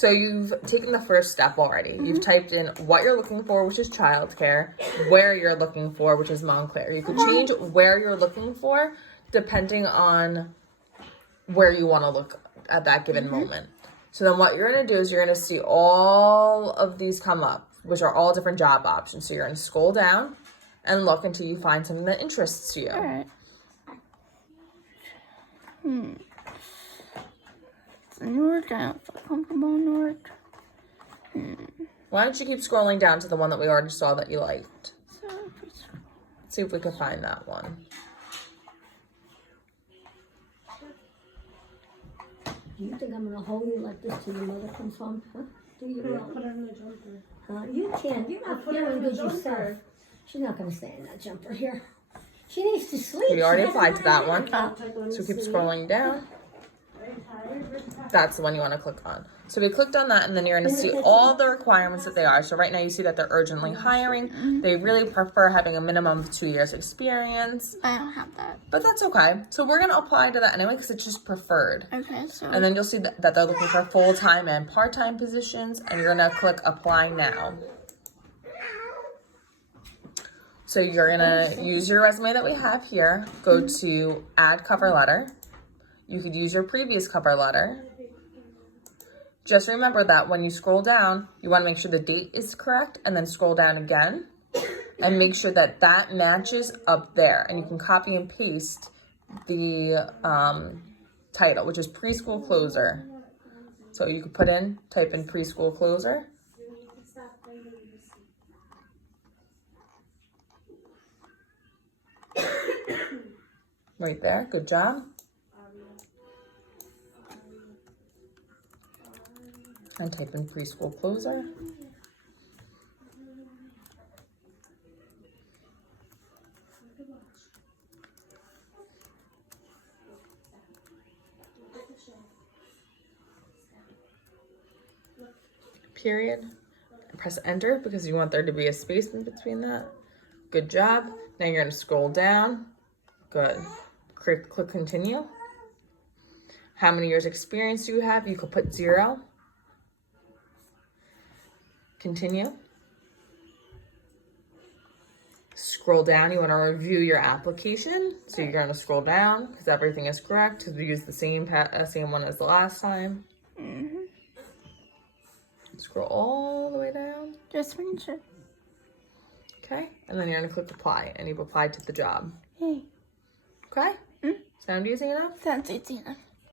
So you've taken the first step already. You've typed in what you're looking for, which is childcare, where you're looking for, which is Montclair. You could change where you're looking for depending on where you want to look at that given moment. So then what you're going to do is you're going to see all of these come up, which are all different job options. So you're going to scroll down and look until you find something that interests you. All right. North, I don't feel comfortable in North. Why don't you keep scrolling down to the one that we already saw that you liked? Let's see if we can find that one. Do you think I'm gonna hold you like this till your mother comes home? Huh? Do you really? Put her in the jumper. You can. You're not feeling good yourself. She's not gonna stay in that jumper here. She needs to sleep. We already applied to that one. So So keep scrolling down. That's the one you want to click on. So we clicked on that, and then you're going to see all the requirements that they are. So right now you see that they're urgently hiring. They really prefer having a minimum of 2 years experience. I don't have that. But that's okay. So we're going to apply to that anyway because it's just preferred. Okay, so. And then you'll see that they're looking for full-time and part-time positions, and you're going to click apply now. So you're going to use your resume that we have here. Go to add cover letter. You could use your previous cover letter. Just remember that when you scroll down, you want to make sure the date is correct and then scroll down again and make sure that that matches up there. And you can copy and paste the title, which is preschool closer. So you could type in preschool closer. Right there, good job. And type in preschool closer. Period. Press enter because you want there to be a space in between that. Good job. Now you're going to scroll down. Good. Click continue. How many years experience do you have? You could put 0. Continue. Scroll down. You want to review your application. So you're going to scroll down because everything is correct because we used the same one as the last time. Scroll all the way down. Just finish it. Okay. And then you're going to click apply and you've applied to the job. Hey. Okay? Sound easy enough? Sounds easy enough.